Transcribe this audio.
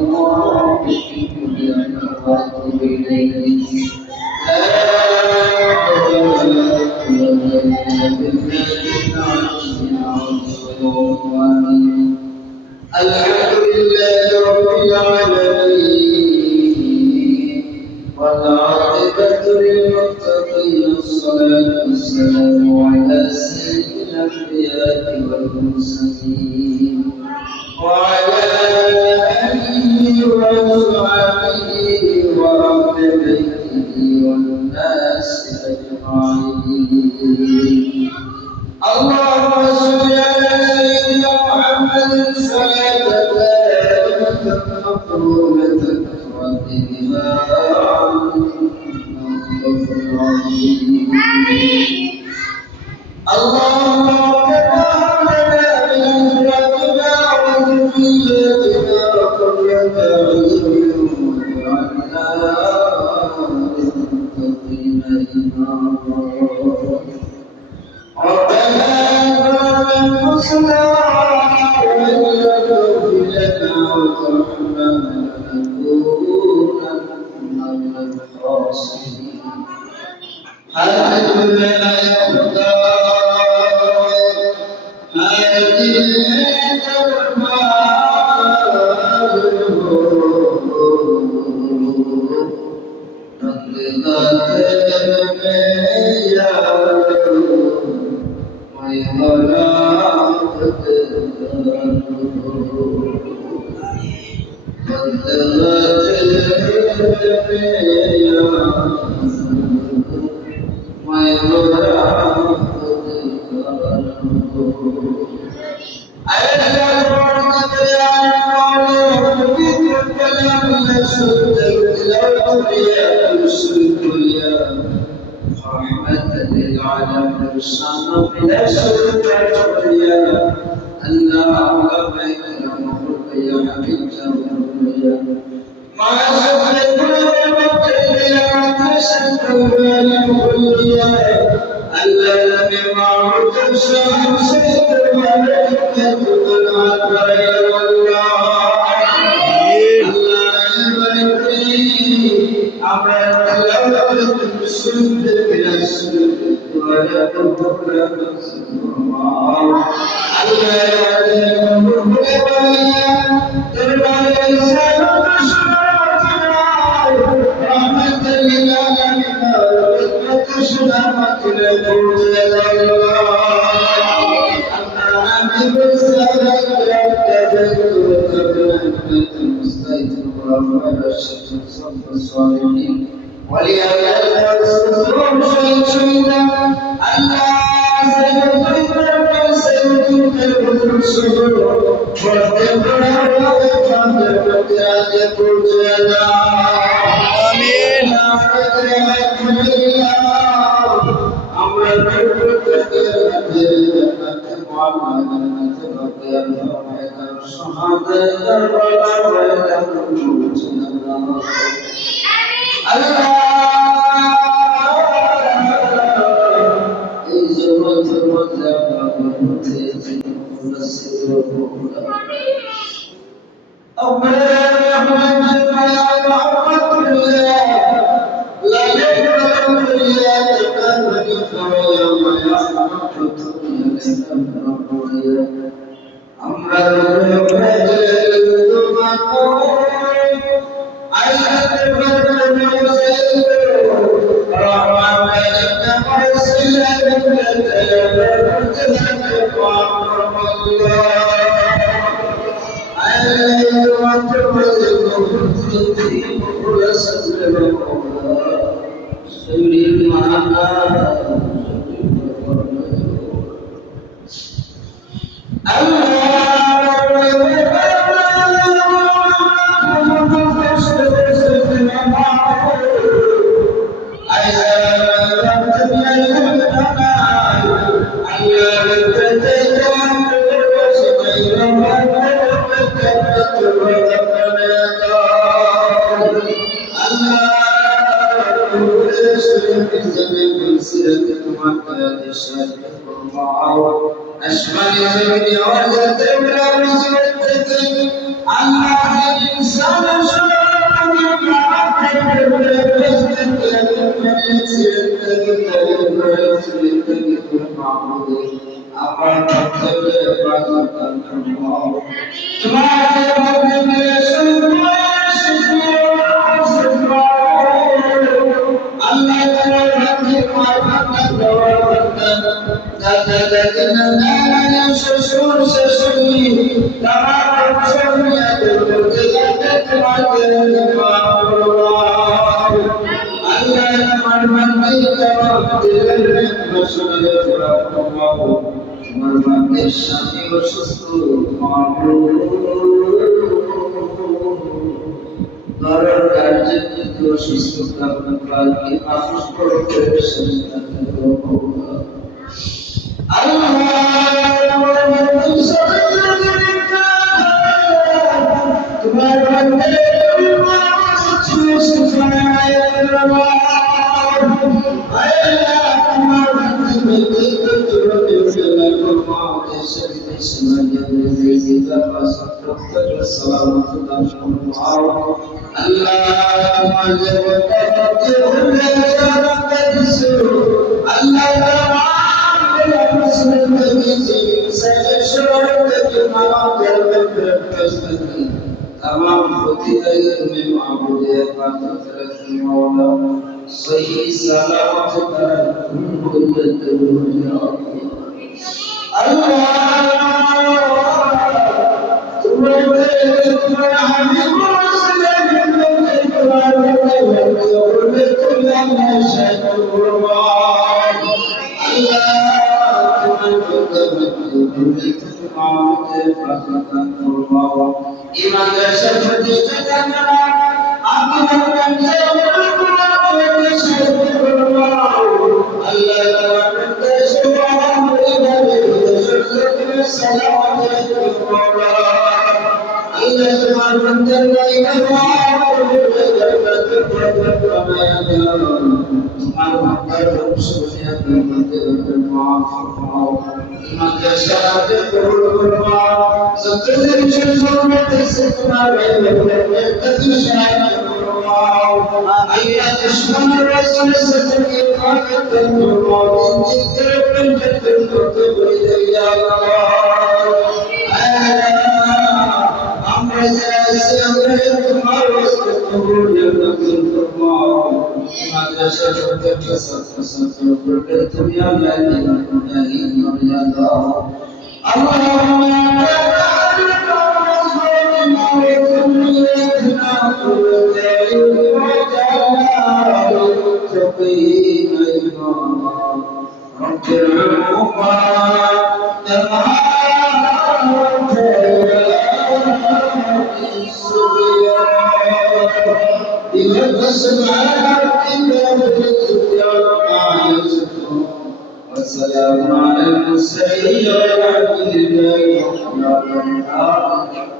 الله وأتوب إليه لا حول ولا قوة إلا بالله العلي العظيم. الحمد لله رب العالمين والعاقبة للمتقين الصلاة والسلام على سيد الأنبياء والمرسلين وعلى آله وصحبه وأهل بيته والناس أجمعين. اللهم صل على سيدنا محمد صلاة دائمة مقبولة ترد بها اللهم ربنا لنا من أزواجنا وذرياتنا قرة أعين واجعلنا للمتقين إماما. ربنا ظلمنا أنفسنا وإن لم تغفر لنا وترحمنا لنكونن من الخاسرين. هذه الولاية رحمة للعالمين الصمد بلا شريك له اللهم بارك له يا حبيب يا مع سفر كل المتقين وتسد الكلية الذي معه تشاء سيد الملائكة والعطاء والله السند بلا السند ولا تضر الله ألا يعلم تربى الإنسان بشراتنا رحمة للعالمين وحكمة شرعة للموت الله أما أمن السلام يبتدئ وتبنى المستيقظ وأمر الشيخ صف الصالحين ولهذا الرسول شهيدا ألا سيدك الرسول واتقنا واتقنا يقول جلالا آمين أمر أشمل من يوم الدولة وسوى الدين الله الإنسان শুনলে তোরা পাবো তোমার ভাগ্যের স্বামী অসুস্থ মাবুদ ঘরের কার্যের যদি অসুস্থতা আপনাকে মানুষ করতে আল্লাহ তোমার तमाम होती है तुम्हें माबूद इबादत रखने वाला सही सलामत कर अल्लाह तुम्हारे हबीब ইমানের সাথে প্রতিষ্ঠা করনা আপনার কাছে আপনার সাথে করনা আল্লাহ তাআলার কাছে সালাম করনা আল্লাহ তোমার বন্দার লাইনে তোমার বন্দার রূপসে আপনি বন্দে মাফ ফরমাও ইমানের সাথে কবুল ফরমাও সত্যের সুন্নাত से तुम्हारे कभी शायद फरमाओ अल्लाह दुश्मन रसूल से तुम्हें हिफाजत फरमाओ जिन तरफ जन्नत को भेज या আমরা जैसे हमने तुम्हारे वास्ते कबूल जन्नत फरमाओ माद्रसा छोटे के साथ बड़े दुनिया में नहीं मर्यादा अल्लाह والسلام على المرسلين والحمد لله رب العالمين